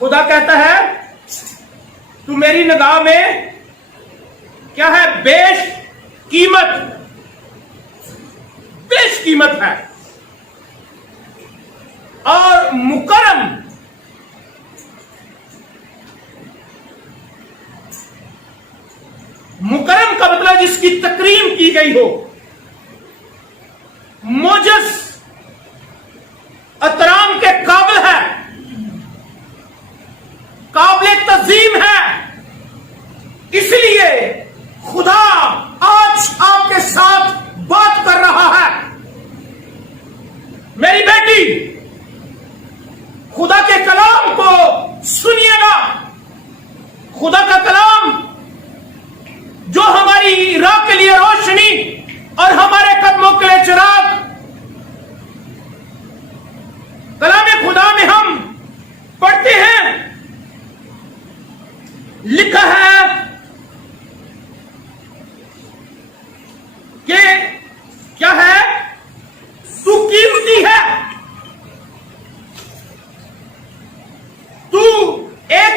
खुदा कहता है तू मेरी निगाह में क्या है? बेश कीमत है और मुकर्रम। मुकर्रम का मतलब जिसकी तकरीम की गई हो, मोजस एहतराम के काबिल है, काबिल तज़ीम है। इसलिए खुदा आज आपके साथ बात कर रहा है। मेरी बेटी, खुदा के कलाम को सुनिएगा। खुदा का कलाम जो हमारी राह के लिए रोशनी और हमारे कदमों के लिए चिराग। कलाम खुदा में हम पढ़ते हैं, लिखा है कि क्या है? तू कीमती है, तू एक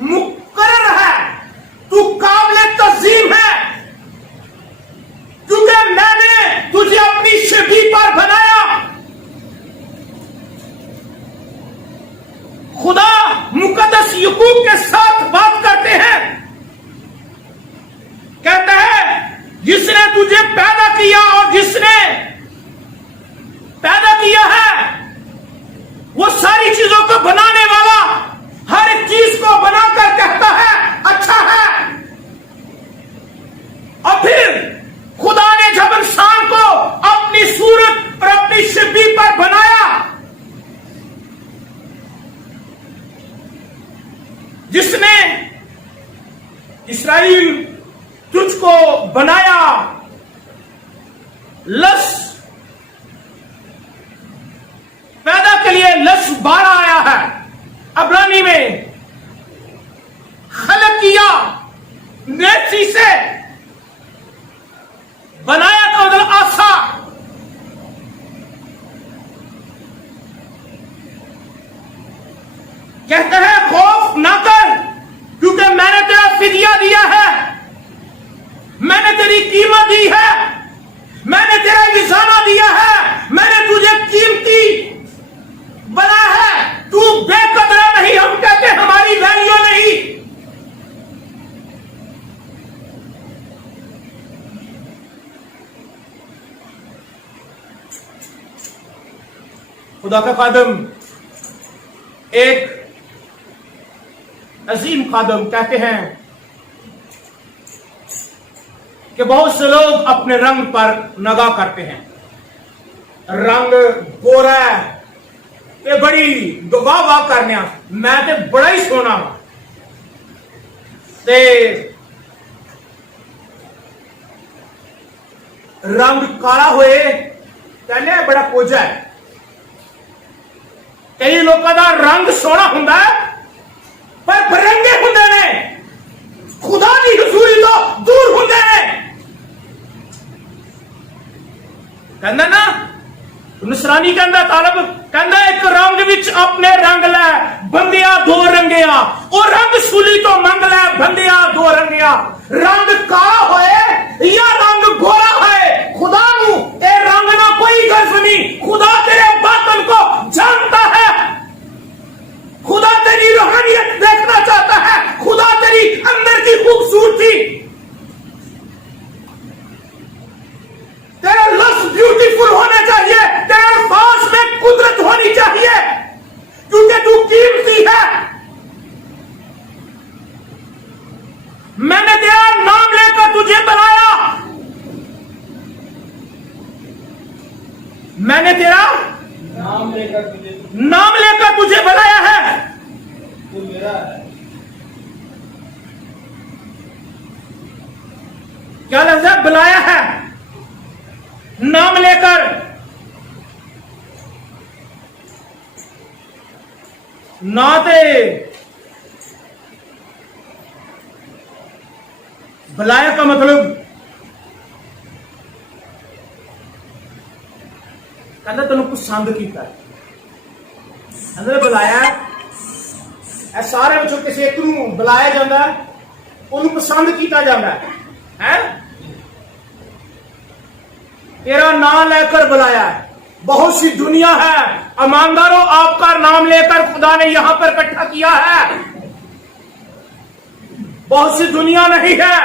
मुकर्रर है, तू काबिल तज़ीम है, क्योंकि मैंने तुझे अपनी शबीह पर बनाया। खुदा मुकद्दस याकूब के साथ बात करते हैं, कहता है जिसने तुझे पैदा किया और जिसने पैदा किया है वो सारी चीजों को बनाने वाला, हर एक चीज को बनाकर कहता है अच्छा है। और फिर खुदा ने जब इंसान को अपनी सूरत और अपनी शबीह पर बनाया, जिसने इस्राइल तुझको बनाया, लस पैदा के लिए लस 12 आया है अब्रानी में। खलक किया, नेसी से बनाया का मतलब आशा। कहते हैं खौफ ना कर, क्योंकि मैंने तेरा फिदिया दिया है, मैंने तेरी कीमत दी है, मैंने तेरा निशाना दिया है, मैंने तुझे कीमती बना है। तू बेकदरा नहीं। हम कहते हमारी वैल्यू नहीं। खुदा का खादम, एक अजीम खादम कहते हैं कि बहुत से लोग अपने रंग पर नगाह करते हैं। रंग गोरा है, ये बड़ी वाह वाह करने, मैं तो बड़ा ही सोना वा, ते रंग काला होए कहने बड़ा कोझा है। कई लोगों का रंग सोना हुंदा है पर बरंगे हुंदे ने, खुदा की हुजूरी तो दूर हुंदे ने। कहना ना नसरानी कहता, तालब कहता एक रंग विच अपने रंग लै बंदिया दो रंगिया, और रंग सूली तो मंग लै बंदिया दो रंगिया। रंग काला होए या रंग गोरा है, खुदा नू ए रंग ना कोई गर्ज नहीं। खुदा तेरे बातन को जानता है, खुदा तेरी रूहानियत देखना चाहता है, खुदा तेरी अंदर की खूबसूरती, तेरा लफ्ज ब्यूटीफुल होना चाहिए, तेरे अल्फाज में कुदरत होनी चाहिए, क्योंकि तू कीमती है। मैंने तेरा नाम लेकर तुझे बनाया, मैंने तेरा नाम लेकर तुझे बनाया है। तू मेरा है। क्या लफ्ज है? बुलाया है, नाम लेकर। ना ते बुलाया का मतलब कहता तेन पसंद किया, अंदर बुलाया है सारे विचों किसी एक नूं बुलाया जाता है, उन्हें पसंद किया जाता है? तेरा नाम लेकर बुलाया है। बहुत सी दुनिया है ईमानदारों, आपका नाम लेकर खुदा ने यहां पर इकट्ठा किया है। बहुत सी दुनिया नहीं है,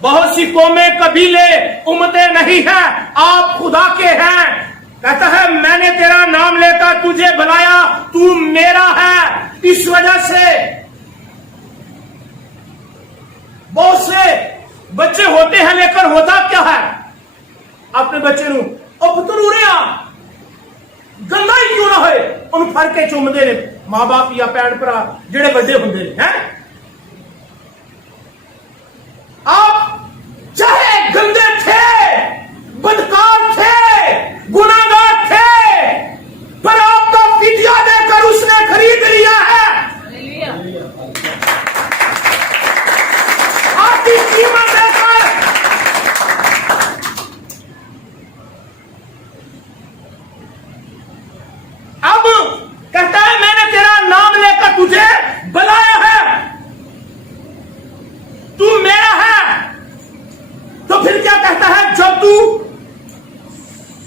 बहुत सी कौमें, कबीले, उम्मतें नहीं है, आप खुदा के हैं। कहता है मैंने तेरा नाम लेकर तुझे बुलाया, तू मेरा है। इस वजह से बहुत से बच्चे होते हैं, लेकर होता क्या है? अपने बच्चे नू ओ पुत्र उरे आ, गंदा ही क्यों ना है, उन फड़ के चुमदे ने मां बाप या भैन भरा जेड़े बड़े होंदे ने हैं। आप चाहे गंदे थे, बदकार थे, गुनाहगार थे, पर आपका फिदिया देकर उसने खरीद लिया है। आपकी कीमत देकर अब कहता है मैंने तेरा नाम लेकर तुझे बुलाया है, तू मेरा है। तो फिर क्या कहता है? जब तू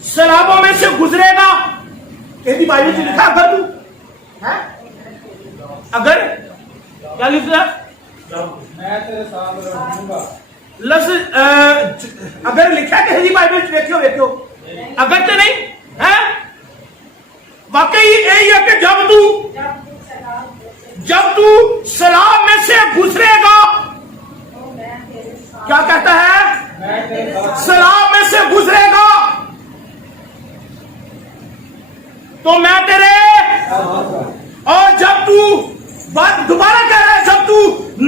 सलाबों में से गुजरेगा, यदि बाइबल में लिखा अगर तू है, अगर क्या लिखा? मैं तेरे साथ रहूंगा। अगर लिखा है कि बाइबल देखियो देखियो, अगर तो नहीं है। वाकई यही है कि जब तू सलाब में से गुजरेगा, क्या कहता है? सलाब में से गुजरेगा तो मैं तेरे, और जब तू बात दोबारा कह रहा है, जब तू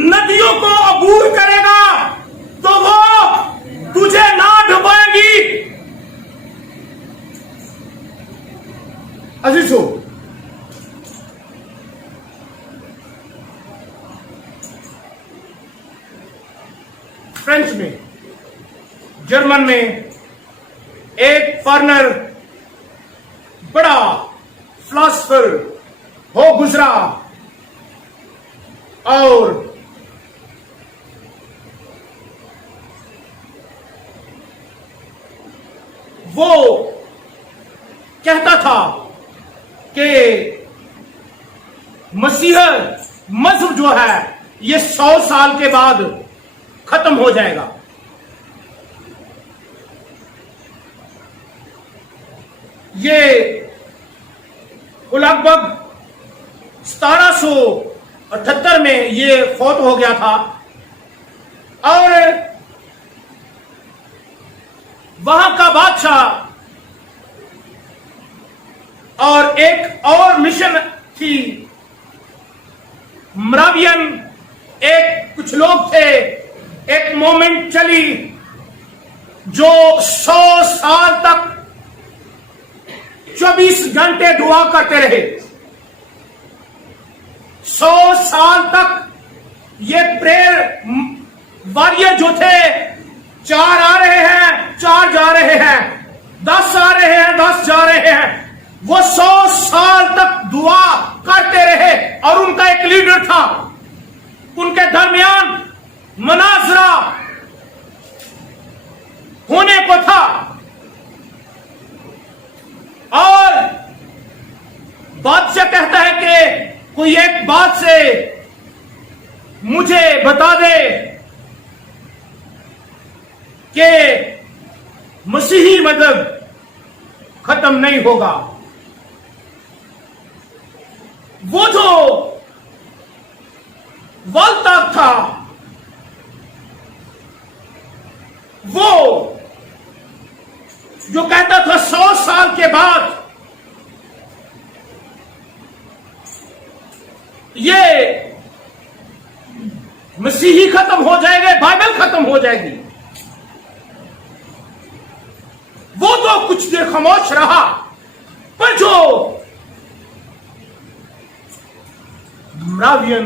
नदियों को अबूर करेगा तो वो तुझे ना डुबाएंगी। अजीजों, फ्रेंच में, जर्मन में एक फॉरेनर बड़ा फिलॉसफर हो गुजरा, और वो कहता था कि मसीह मजहब जो है ये 100 साल के बाद खत्म हो जाएगा। ये लगभग 1778 में ये फौत हो गया था, और वहां का बादशाह और एक और मिशन थी, मरावियन, एक कुछ लोग थे, एक मोमेंट चली जो 100 साल तक 24 घंटे दुआ करते रहे। 100 साल तक ये प्रेयर वॉरियर जो थे, 4 आ रहे हैं, 4 जा रहे हैं, 10 आ रहे हैं, 10 जा रहे हैं, वो 100 साल तक दुआ करते रहे। और उनका एक लीडर था, उनके दरमियान मनाजरा होने को था, और बादशाह कहता है कि कोई एक बात से मुझे बता दे कि मसीही मजहब खत्म नहीं होगा। वो जो वल्तक था, वो जो कहता था 100 साल के बाद ये मसीही खत्म हो जाएंगे, बाइबल खत्म हो जाएगी, वो तो कुछ देर खामोश रहा। पर जो मरावियन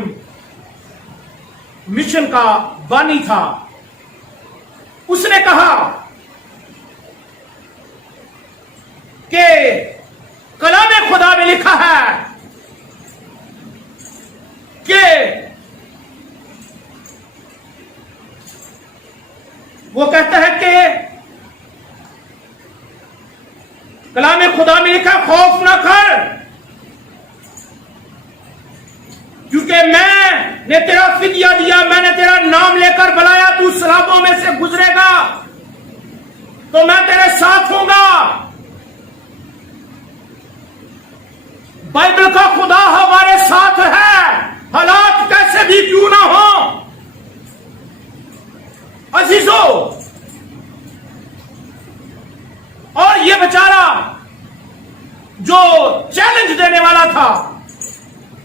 मिशन का बानी था, उसने कहा कि कलाम खुदा में लिखा है तो मैं तेरे साथ हूंगा। बाइबल का खुदा हमारे साथ है, हालात कैसे भी क्यों ना हो। अजीजों, और ये बेचारा जो चैलेंज देने वाला था,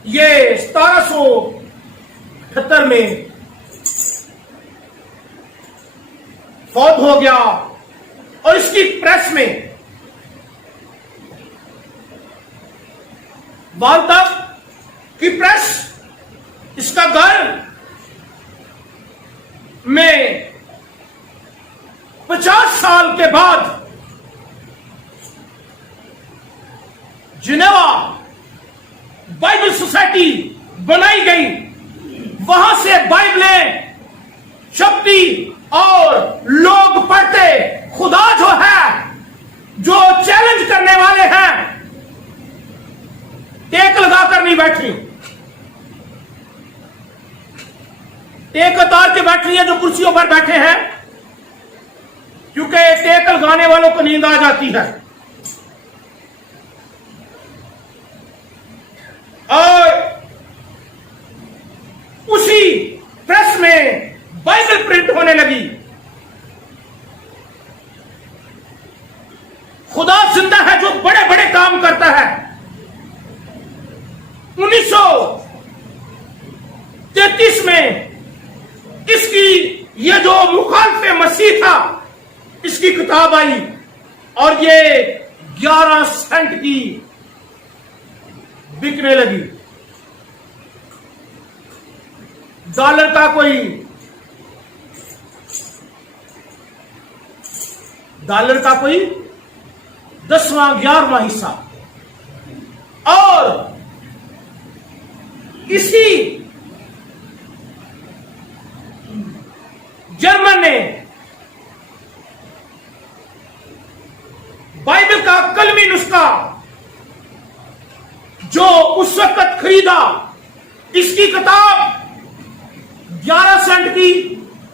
ये 1778 में फौत हो गया और इसकी प्रेस में वाल तक की प्रेस, इसका घर में 50 साल के बाद जिनेवा बाइबल सोसाइटी बनाई गई। वहां से बाइबलें छपती और लोग पढ़ते। खुदा जो है, जो चैलेंज करने वाले हैं, टेक लगाकर नहीं बैठी, टेक उतार के बैठ रही है जो कुर्सियों पर बैठे हैं, क्योंकि टेक लगाने वालों को नींद आ जाती है। और उसी प्रेस में बाइबल प्रिंट होने लगी। खुदा जिंदा है जो बड़े बड़े काम करता है। 1933 में इसकी ये जो मुखालिफ मसीह था, इसकी किताब आई और ये 11 सेंट की बिकने लगी। डॉलर का कोई 10वां 11वां हिस्सा। और इसी जर्मन ने बाइबल का कलमी नुस्खा जो उस वक्त खरीदा, इसकी किताब 11 सेंट की,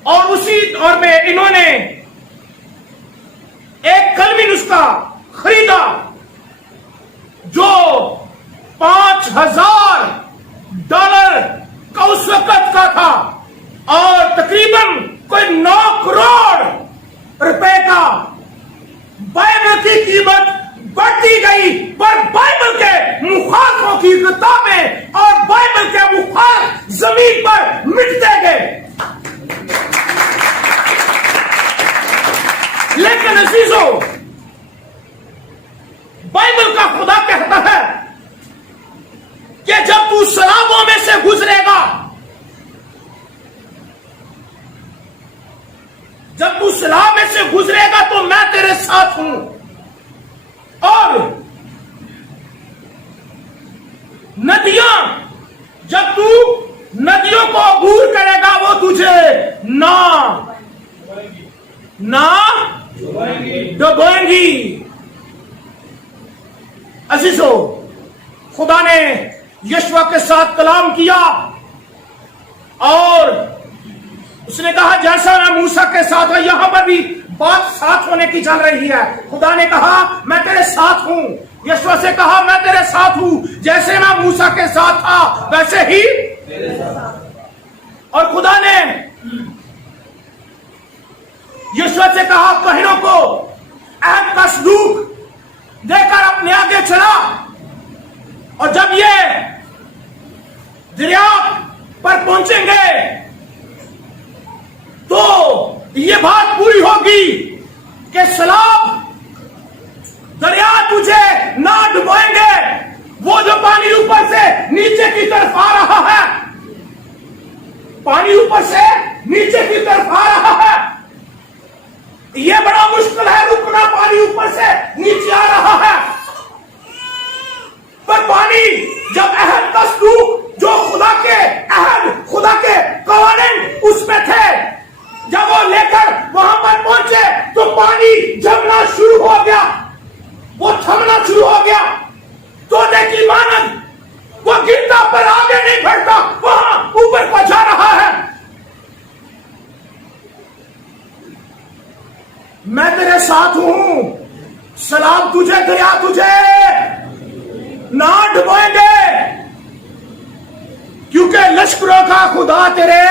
और उसी दौर में इन्होंने एक कलमी नुस्खा खरीदा जो $5000 का उस वक्त का था, और तकरीबन कोई 9 करोड़ रुपए का। बाइबल की कीमत बढ़ती गई, पर बाइबल के मुखालिफों की किताबें और बाइबल के मुखालिफ जमीन पर मिटते गए। लेकिन अजीजों, बाइबल का खुदा कहता है कि जब तू सलाबों में से गुजरेगा, जब तू सलाब में से गुजरेगा तो मैं तेरे साथ हूं। और नदियां, जब तू नदियों को अबूर करेगा, वो तुझे ना डुबोएंगी। अजीजों, खुदा ने यशवा के साथ कलाम किया और उसने कहा जैसा मैं मूसा के साथ है, यहां पर भी बात साथ होने की चल रही है। खुदा ने कहा मैं तेरे साथ हूं। यशवा से कहा मैं तेरे साथ हूं, जैसे मैं मूसा के साथ था वैसे ही तेरे साथ। और खुदा ने यशवा से कहा कहीनों को अहद का संदूक देकर अपने आगे चला, और जब ये दरिया पर पहुंचेंगे तो ये बात पूरी होगी कि सलाब दरिया तुझे ना डुबोएंगे। वो जो पानी ऊपर से नीचे की तरफ आ रहा है, पानी ऊपर से नीचे की तरफ आ रहा है, ये बड़ा मुश्किल है रुकना। पानी ऊपर से नीचे आ रहा है, पर पानी जब अहद का संदूक जो खुदा के अहद, खुदा के कवानीन उसमें थे, जब वो लेकर वहां पर पहुंचे तो पानी जमना शुरू हो गया, वो थमना शुरू हो गया। तो देखी मानव वो गिरता पर आगे नहीं बढ़ता, वहां ऊपर को जा रहा है। मैं तेरे साथ हूं, सलाम तुझे, दरिया तुझे ना डुबोएंगे, क्योंकि लश्करों का खुदा तेरे,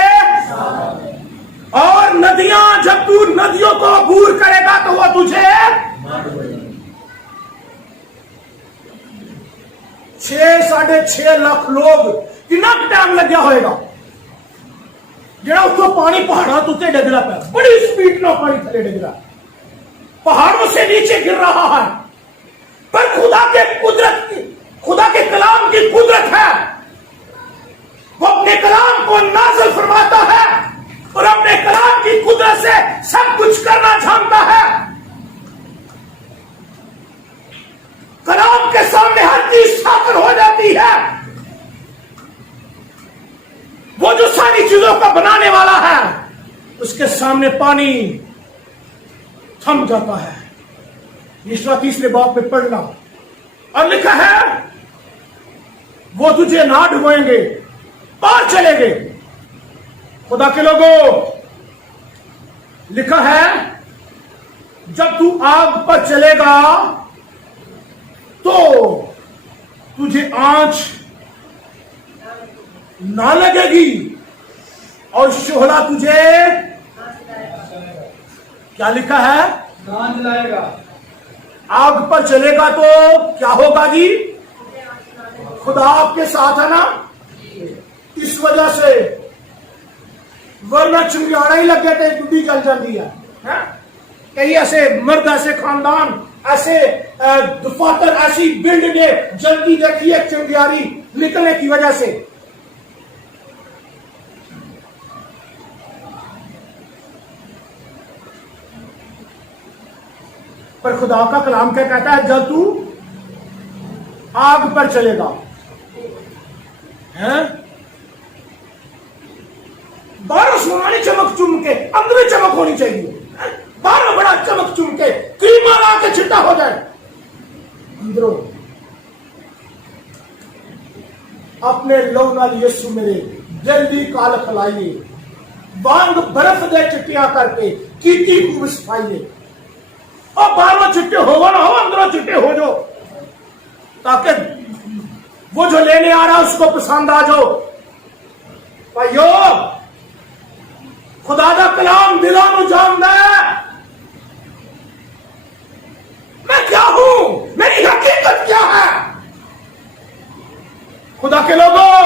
और नदियां, जब तू नदियों को अबूर करेगा तो वो तुझे 6-6.5 लाख लोग कितना टाइम लग गया होएगा जरा उसको पानी पहाड़ा तो डिग रहा है, बड़ी स्पीड में पानी थले डिग रहा है, पहाड़ों से नीचे गिर रहा है, पर खुदा के कुदरत की, खुदा के कलाम की कुदरत है, वो अपने कलाम को नाज़िल फरमाता है और अपने कलाम की कुदरत से सब कुछ करना जानता है। कलाम के सामने हर चीज साकर हो जाती है। वो जो सारी चीजों का बनाने वाला है, उसके सामने पानी थम जाता है। यीशुआ 3 बाब पे पढ़ना, और लिखा है वो तुझे ना डुबोएंगे, पार चले गए। खुदा के लोगों, लिखा है जब तू आग पर चलेगा तो तुझे आंच ना लगेगी और शोहला तुझे क्या लिखा है, ना जलाएगा। आग पर चलेगा तो क्या होगा जी, खुदा आपके साथ है ना, इस वजह से, वरना चिंगाड़ा ही लग गया तो गुड्डी जल जाती है। कई ऐसे मर्द, ऐसे खानदान, ऐसे दफातर, ऐसी बिल्डिंगें जल्दी देखी है चिंगारी निकलने की वजह से। पर खुदा का कलाम क्या कहता है, जब तू आग पर चलेगा, हैं, बाहर सोनाली चमक चुमके, अंदर चमक होनी चाहिए, बाहर बड़ा चमक चुमके क्रीमा ला के छिट्टा हो जाए, अंदरों अपने लो नाल यीशु मेरे जल्दी काल खलाइए, बांग बर्फ दे चिट्टियां करके कीती खूब सफाइए, और बाहरों चिट्टे होगा ना हो, अंदरों चिट्टे हो जाओ, ताकि वो जो लेने आ रहा है उसको पसंद आ जाओ। भाइयों, खुदा का कलाम दिलों को जानदा है, मैं क्या हूं, मेरी हकीकत क्या है। खुदा के लोगों,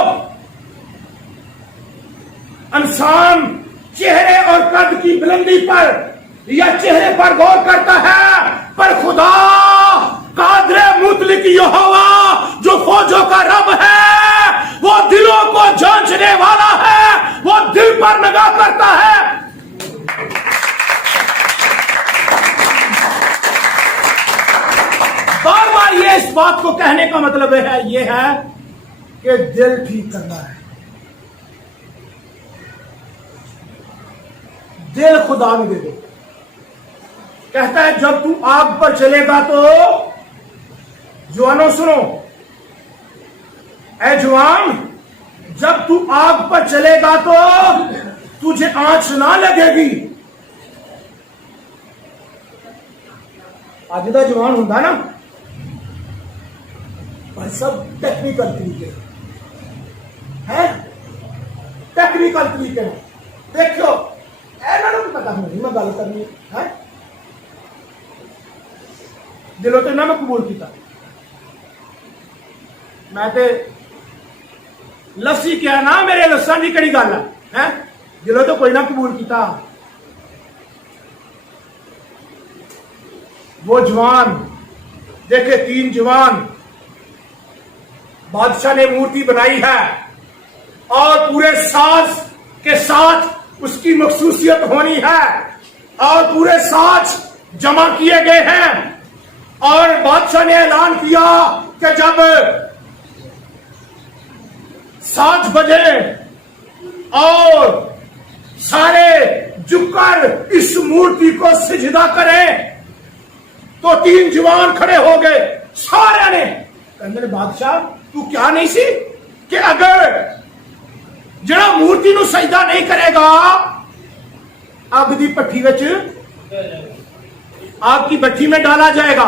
इंसान चेहरे और कद की बुलंदी पर या चेहरे पर गौर करता है, पर खुदा कादरे मुतलिक यहोवा जो फौजों का रब है, वो दिलों को जांचने वाला है, वो दिल पर निगाह करता है। बार बार ये इस बात को कहने का मतलब है, ये है कि दिल ठीक करना है, दिल खुदा ने दे दो। कहता है जब तू आग पर चलेगा तो, जवानों सुनो, ऐ जवान, जब तू आग पर चलेगा तो तुझे आंच ना लगेगी। आज का जवान होता ना, पर सब टेक्निकल तरीके है, टेक्निकल तरीके देखो, इन्होंने पता नहीं मैं गल करनी है, दिलों तो ना मैं कबूल किया, मैं तो लस्सी क्या ना, मेरे लस्सा की कड़ी गल है, दिलों तो कोई ना कबूल किया। वो जवान देखे, 3 जवान, बादशाह ने मूर्ति बनाई है और पूरे साज के साथ उसकी मखसूसियत होनी है और पूरे साज जमा किए गए हैं, और बादशाह ने ऐलान किया कि जब 7 बजे और सारे झुककर इस मूर्ति को सिजदा करें, तो 3 जवान खड़े हो गए, सारे ने कहते बादशाह तू क्या नहीं सी कि अगर जरा मूर्ति नु सजदा नहीं करेगा अग दी भट्ठी विच आग की भट्टी में डाला जाएगा।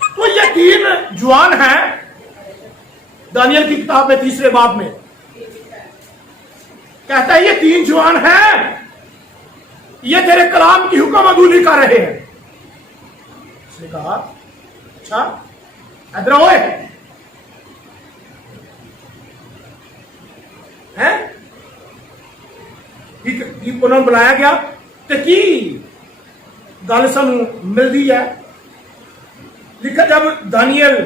तो ये 3 जवान हैं दानियल की किताब में 3 बाब में कहता है ये 3 जवान हैं, ये तेरे कलाम की हुक्म अदूली कर रहे हैं। उसने कहा अच्छा इधर ओए हैं, ठीक उन्होंने बुलाया गया तो की गल सानू मिलती है। लिखा जब दानियल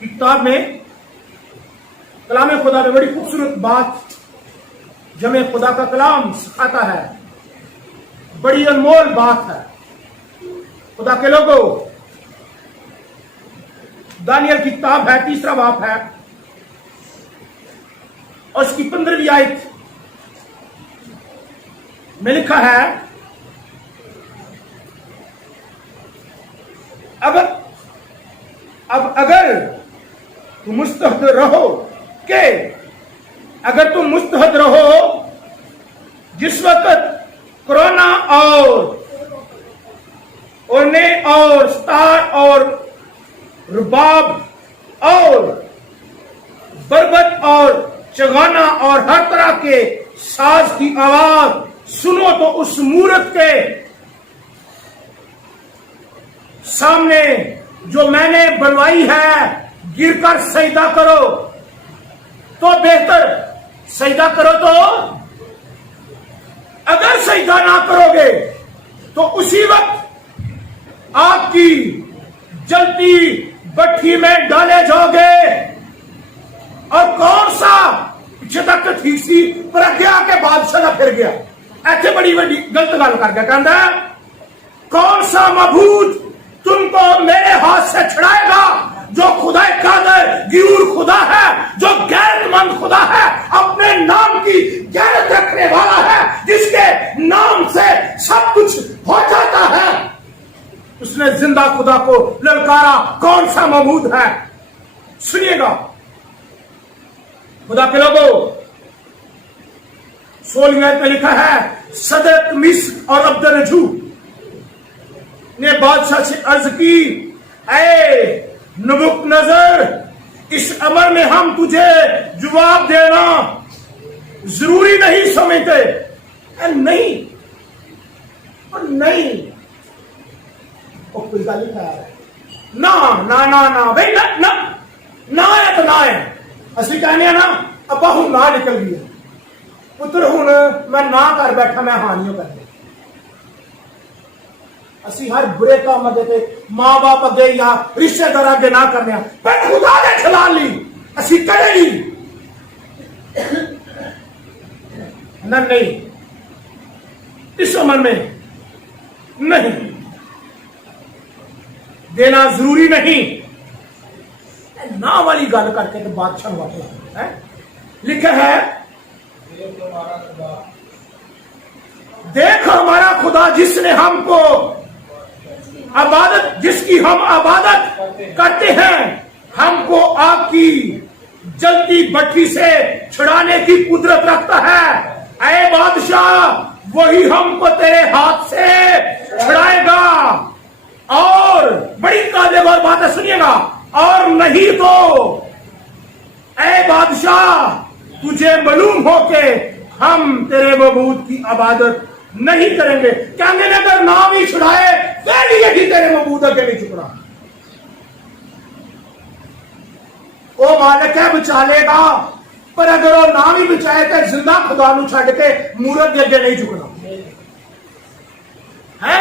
किताब में कलाम खुदा में बड़ी खूबसूरत बात जमे खुदा का कलाम सिखाता है, बड़ी अनमोल बात है। खुदा के लोगों, दानियल की किताब है 3 बाब है और उसकी 15वीं आयत में लिखा है अब अगर तुम मुस्तहद रहो के अगर तुम मुस्तहद रहो जिस वक्त कोरोना और ने और स्टार और रुबाब और बरबत और चगाना और हर तरह के साज की आवाज सुनो तो उस मूर्त के सामने जो मैंने बनवाई है गिरकर सजदा करो। तो बेहतर सजदा करो, तो अगर सजदा ना करोगे तो उसी वक्त आपकी जलती भट्टी में डाले जाओगे। और कौन सा पीछे तक तो ठीक सी पर अगे आके बादशाह का फिर गया, ऐसे बड़ी बड़ी गलत गल कर गया। कहता कौन सा मबूद तुमको मेरे हाथ से छुड़ाएगा, जो खुदा कादर गिरूर खुदा है, जो गैरतमंद खुदा है, अपने नाम की गैरत रखने वाला है, जिसके नाम से सब कुछ हो जाता है। उसने जिंदा खुदा को ललकारा, कौन सा मबूद है। सुनिएगा खुदा के लोगों, 16वीं आयत में लिखा है सदरत मिस्र और अब्दुलरजू ने बादशाह से अर्ज की, ऐ नबूकदनेस्सर, इस अमर में हम तुझे जवाब देना जरूरी नहीं समझते। नहीं और नहीं कोई गल ना ना ना ना भाई ना ना ना है तो ना है। असली कहने ना अब्बा हूं ना निकल गया पुत्र, हूं मैं ना कर बैठा, मैं हानियों कर असी हर बुरे काम अगे मां बाप अगे या रिश्तेदार अगे ना करने, पर खुदा ने खिला ली असी करेगी नहीं। इस उम्र में नहीं देना जरूरी नहीं। ना वाली गल करके तो बादशाह वापस है लिखा है, देख हमारा खुदा जिसने हमको आबादत, जिसकी हम आबादत करते हैं, हमको आपकी जलती भट्टी से छुड़ाने की कुदरत रखता है। ऐ बादशाह, वही हमको तेरे हाथ से छुड़ाएगा। और बड़ी कादेवर बात है, सुनिएगा, और नहीं तो ऐ बादशाह तुझे मालूम हो के हम तेरे मबूद की आबादत नहीं करेंगे। कहने अगर नाम ही छुड़ाए फिर यही तेरे मबूद के नहीं छुड़ा। वो मालिक है बचा लेगा, पर अगर वो नाम ही बचाए तो जिंदा खुदा नू छड़ के मूरत के अगे नहीं झुकना है।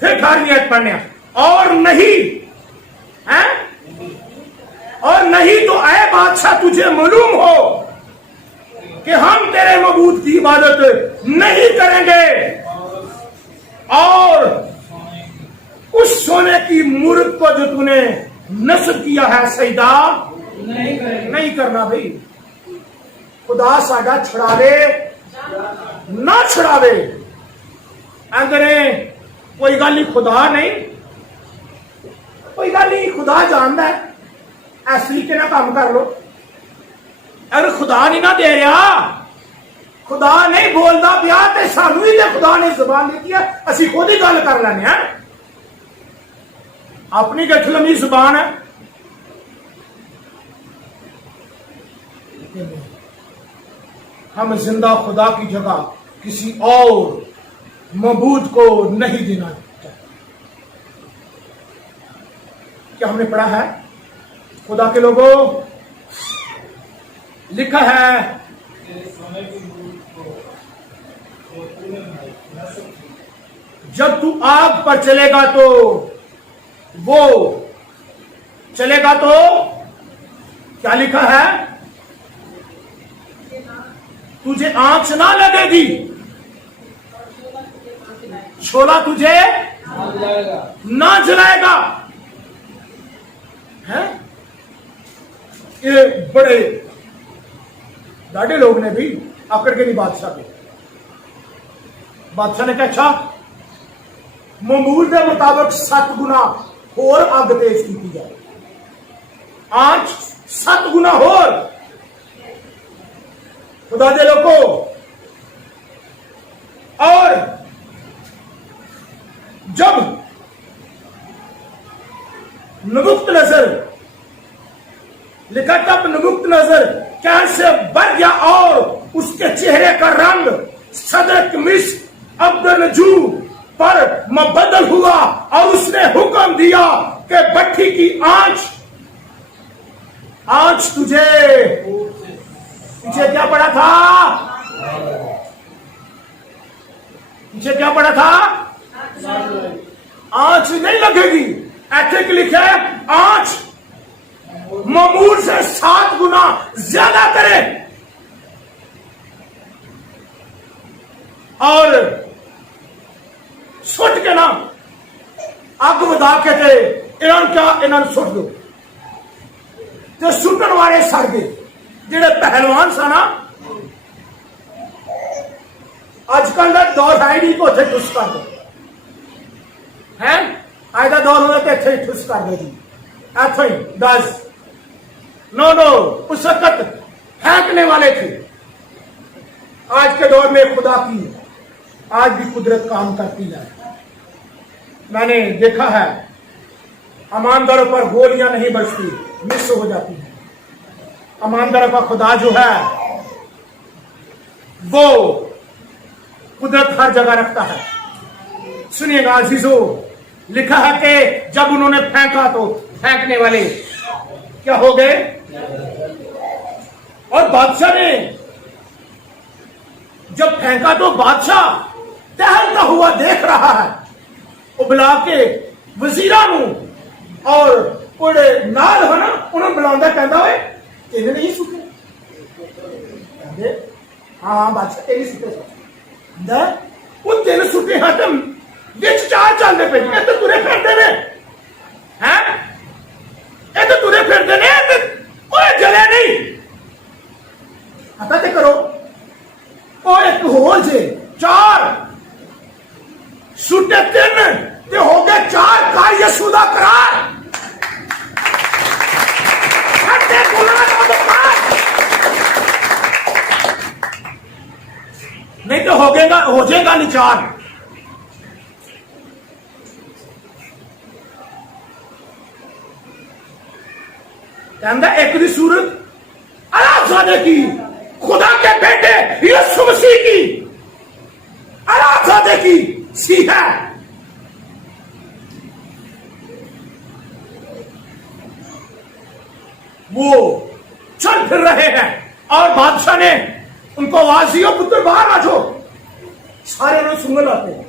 फिर 18वीं आयत पढ़ने, और नहीं है, और नहीं तो ऐ बादशाह तुझे मालूम हो कि हम तेरे मबूद की इबादत नहीं करेंगे और उस सोने की मूर्त को जो तूने नस्ब किया है सजदा नहीं करना। भाई खुदा साडा छुड़ावे ना छुड़ावे, अगर कोई गल नहीं, खुदा नहीं, कोई गल नहीं, खुदा जानता है, इस तरीके ना काम कर लो। अगर खुदा नहीं ना दे रहा खुदा नहीं बोलता पिया ते सानू ही ते खुदा ने जुबान दी है, असी खुद ही गल कर लेने हैं। अपनी गठलमी जुबान है। हम जिंदा खुदा की जगह किसी और मबूद को नहीं देना चाहते। क्या हमने पढ़ा है खुदा के लोगों? लिखा है जब तू आग पर चलेगा तो वो चलेगा तो क्या लिखा है? तुझे आंच ना लगेगी, शोला तुझे ना जलाएगा। है ये बड़े दाढ़े लोग ने भी आकड़ के नहीं बादशाह के। बादशाह ने कहा अच्छा मामूल के मुताबिक 7 गुना होर अग तेज की जाए, आंच 7 गुना होर। खुदा दे लोगों, और जब नबुक्त नजर लिखा तब नबुक्त नजर कैसे बढ़ गया और उसके चेहरे का रंग सदर कमीज अब्दुलजू पर मुबद्दल हुआ और उसने हुक्म दिया कि भट्ठी की आंच तुझे। पीछे क्या पड़ा था? पीछे क्या पड़ा था? आंच नहीं लगेगी। ऐसे कि लिखा है आंच मामूल से 7 गुना ज्यादा करे। और सुट के ना अग वधा के थे इन्होंने क्या इन्होंने सुट दो तो सुटन वाले सड़ गए। जेड़े पहलवान सा ना आजकल का दौर है नहीं को ठुस कर दो है। आज का दौर होगा तो इतने ठुस कर दो जी, इतो ही 10 नो उस वक्त फेंकने वाले थे। आज के दौर में खुदा की आज भी कुदरत काम करती है। मैंने देखा है ईमानदारों पर गोलियां नहीं बचती, मिस हो जाती है। ईमानदारों का खुदा जो है वो कुदरत हर जगह रखता है। सुनिएगा अजीजों, लिखा है कि जब उन्होंने फेंका तो फेंकने वाले क्या हो गए? और बादशाह ने जब फेंका तो बादशाह टहलता हुआ देख रहा है। बुला के वजीरा और ओड़े नाल है ना उन्होंने बुलांदा कहता है इन्हें नहीं सुटे। हाँ बादशाह तेरी सुटे वो 3 सुटे हटम विच 4 चलते पे ये तो तुरे फिरते ने हैं, ये तो तुरे फिरते ने ओए जले नहीं। पता ते करो ओ एक हो जे 4 सुटे 3 ते हो गए 4 का यीशु दा करार। हटे गुलाम अदकार नहीं तो हो जाएगा नहीं 4। कहता एक दी सूरत अलाज़ादे की खुदा के बेटे यीशु मसीह की अलाज़ादे की सी है। वो चल फिर रहे हैं और बादशाह ने उनको आवाज दी पुत्र बाहर आ जाओ। सारे लोग सुनने लाते हैं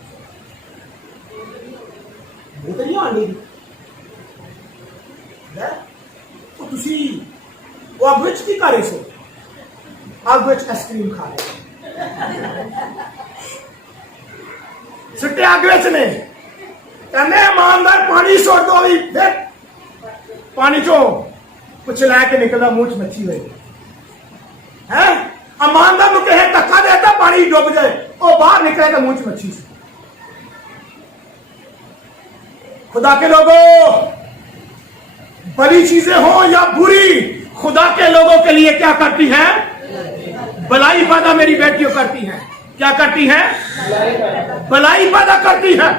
वो तो नहीं आने तो तुसी वो अग विच की कर रहे सो? अग विच आइसक्रीम खा रहे सुटे अग विच ने कहने ईमानदार पानी छोड़ दो। फिर पानी चो कुछ लैके निकलना मुंह च मच्छी हुई है। ईमानदार को कहे धक्का देता पानी डूब जाए वो बाहर निकले तो मुंह च मच्छी से। खुदा के लोगों भली चीजें हो या बुरी खुदा के लोगों के लिए क्या करती है? भलाई पैदा मेरी बेटियों करती हैं। क्या करती हैं? भलाई पैदा करती हैं।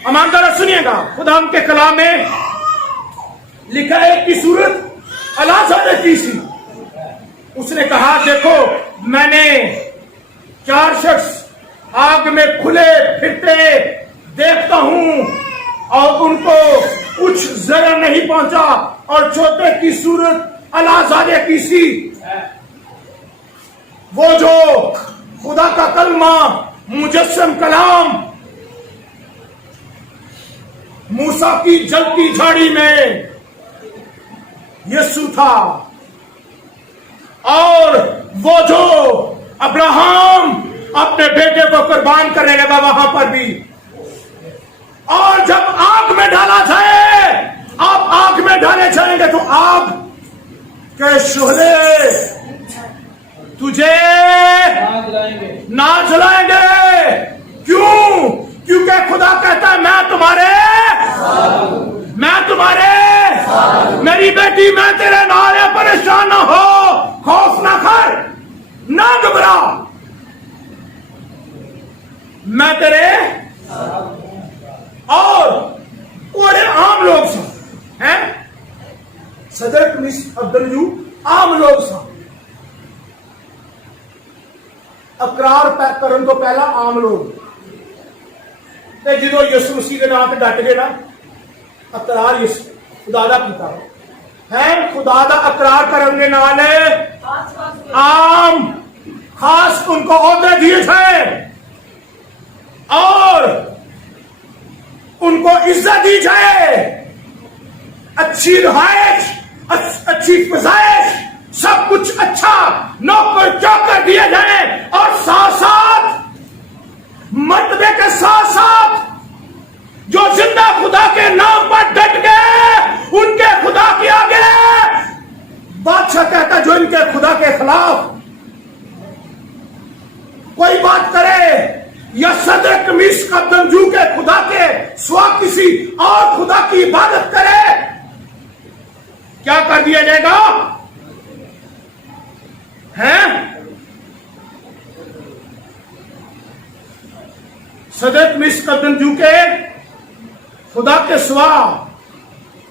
ईमानदार सुनिएगा, खुदा के कलाम में लिखा है कि सूरत अलाज़ादे की सी। उसने कहा, देखो मैंने 4 शख्स आग में खुले फिरते देखता हूं और उनको कुछ जरा नहीं पहुंचा, और चौथे की सूरत अलाज़ादे की सी। वो जो खुदा का कलमा मुजस्सम कलाम मूसा की जलती झाड़ी में यीशु था, और वो जो अब्राहम अपने बेटे को कुर्बान करने लगा वहां पर भी। और जब आग में डाला जाए, आप आग में डाले जाएंगे तो आग के शोले तुझे ना जलाएंगे। क्यों? क्योंकि खुदा कहता है मैं तुम्हारे मेरी बेटी, मैं तेरे नाल है, परेशान ना हो, खौफ ना कर, ना घबरा, मैं तेरे। और पूरे आम लोग हैं, सदर मिस अब्दुल्लू आम लोग सा अकरार करन तो पहला आम लोग ते जो यीशु मसीह के नाम पे डट गए ना, अकरार यीशु खुदा दा कीता है, खुदा दा अकरार करने नाल आम खास उनको ओहदे दिए थे और उनको इज्जत दी जाए, अच्छी रिहाइश, अच्छी फजाइश, सब कुछ अच्छा नौकर चाकर दिए जाए, और साथ साथ मर्तबे के साथ साथ जो जिंदा खुदा के नाम पर डट गए, उनके खुदा के आगे बादशाह कहता जो इनके खुदा के खिलाफ कोई बात करे या सदर कमीज का दंजू के खुदा के स्वा किसी और खुदा की इबादत करे, क्या कर दिया जाएगा? हैं? सदर कमीज का दंजू के खुदा के स्वा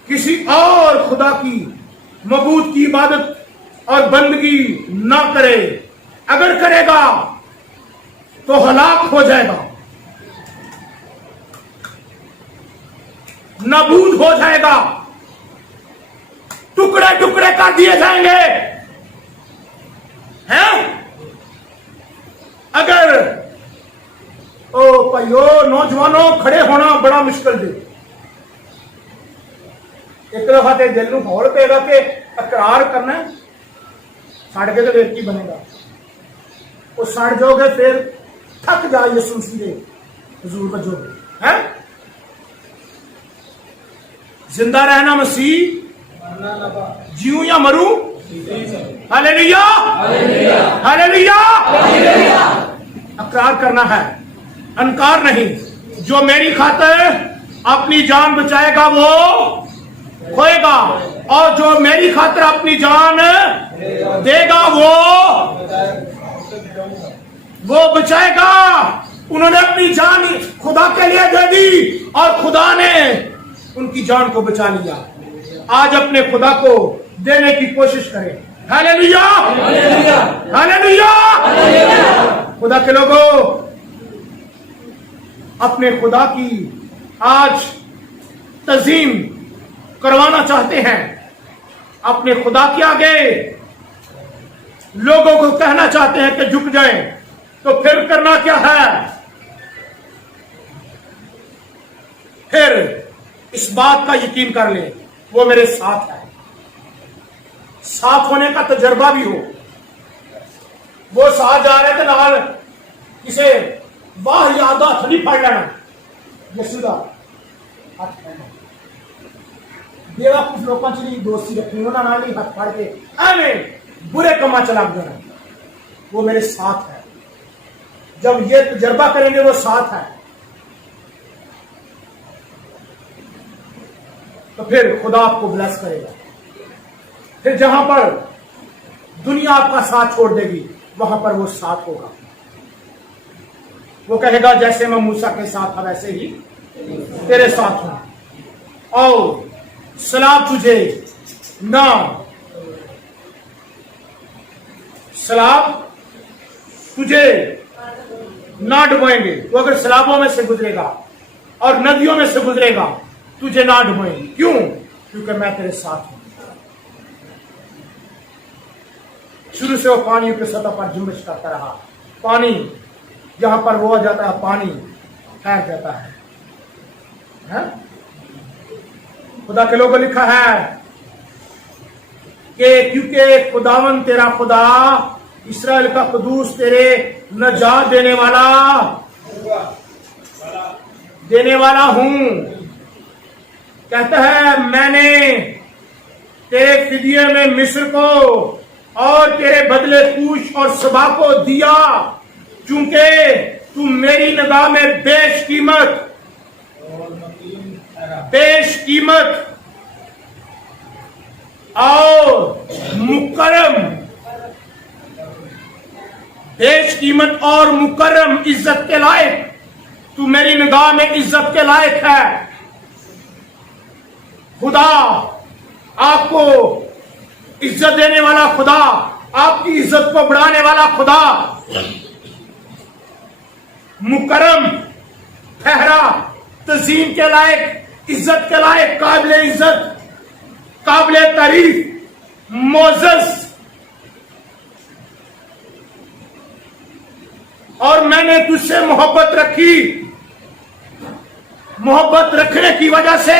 किसी और खुदा की मबूद की इबादत और बंदगी ना करे। अगर करेगा तो हलाक हो जाएगा, नाबूद हो जाएगा, टुकड़े टुकड़े कर दिए जाएंगे। हैं? अगर ओ भाइयों नौजवानों खड़े होना बड़ा मुश्किल है। एक दफा तो दिल में हौल पेगा कि इकरार करना सड़ के तो फिर की बनेगा, वो सड़ जाओगे फिर थक जाए यीशु मसीह दे हुजूर बजोगे। हैं? जिंदा रहना मसीह, जीऊं या मरूं, हालेलुया हालेलुया। इकरार करना है, अनकार नहीं। जो मेरी खातिर अपनी जान बचाएगा वो खोएगा, और जो मेरी खातिर अपनी जान देगा वो बचाएगा। उन्होंने अपनी जान खुदा के लिए दे दी और खुदा ने उनकी जान को बचा लिया। आज अपने खुदा को देने की कोशिश करें। Hallelujah hallelujah. खुदा के लोगों, अपने खुदा की आज तज़ीम करवाना चाहते हैं, अपने खुदा के आगे लोगों को कहना चाहते हैं कि झुक जाएं, तो फिर करना क्या है? फिर इस बात का यकीन कर ले वो मेरे साथ है। साथ होने का तजर्बा भी हो। वो साथ जा रहे थे नाल किसे वाह याद हथ नहीं फड़ लेना, यीशु दा हथ फड़ना। बेवकूफ लोगों च नहीं दोस्ती रखनी, उन्होंने नाल नहीं हथ फड़ के एवं बुरे कमा च लग जाना। वो मेरे साथ है। जब ये तजर्बा करेंगे वो साथ है, तो फिर खुदा आपको ब्लेस करेगा। फिर जहां पर दुनिया दुनिया आपका साथ छोड़ देगी, वहां पर वो साथ होगा। वो कहेगा जैसे मैं मूसा के साथ था वैसे ही तेरे साथ हूं। और सलाब तुझे ना, सलाब तुझे ना डुबाएंगे। तो अगर सलाबों में से गुजरेगा और नदियों में से गुजरेगा, तुझे ना डुबाएंगे। क्यों? क्योंकि मैं तेरे साथ हूं। शुरू से वो पानी की सतह पर जुम्बिश करता रहा। पानी जहां पर वो आ जाता है, पानी ठहर जाता है। खुदा के लोगों लिखा है कि क्योंकि खुदावन तेरा खुदा इस्राएल का कुदूस तेरे नजात देने वाला हूं। कहता है मैंने तेरे फिदिये में मिस्र को और तेरे बदले कूश और सबा को दिया, क्योंकि तू मेरी निगाह में बेशकीमत और मुकर्रम, बेशकीमत और मुकर्रम, इज्जत के लायक, तू मेरी निगाह में इज्जत के लायक है। खुदा आपको इज्जत देने वाला खुदा, आपकी इज्जत को बढ़ाने वाला खुदा, मुकर्रम ठहरा, तज़ीम के लायक, इज्जत के लायक, काबिल इज्जत, काबिल तारीफ, मोअज़्ज़ज़। और मैंने तुझसे मोहब्बत रखी। मोहब्बत रखने की वजह से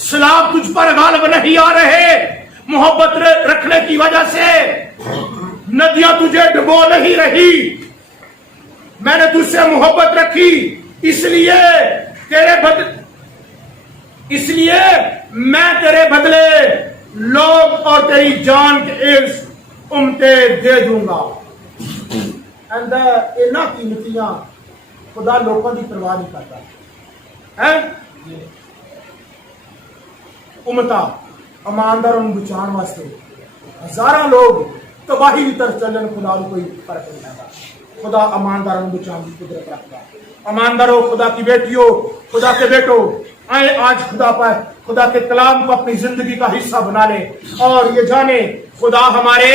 सलाब तुझ पर गालिब नहीं आ रहे। मोहब्बत रखने की वजह से नदियां तुझे डुबो नहीं रही। मैंने तुझसे मोहब्बत रखी, इसलिए मैं तेरे बदले लोग और तेरी जान के इर्ज़ उम्मते दे दूंगा। इन्ना कीमतियां खुदा लोगों की परवाह नहीं करता है। उम्मता ईमानदारों को बचाने वास्ते हजारों लोग तबाही की तरफ चलन, खुदा को कोई फर्क नहीं आता। खुदा ईमानदारों को बचाने की कुदरत रखता है। ईमानदारों, खुदा की बेटियों, खुदा के बेटो, आए आज खुदा के कलाम को अपनी जिंदगी का हिस्सा बना ले और ये जाने खुदा हमारे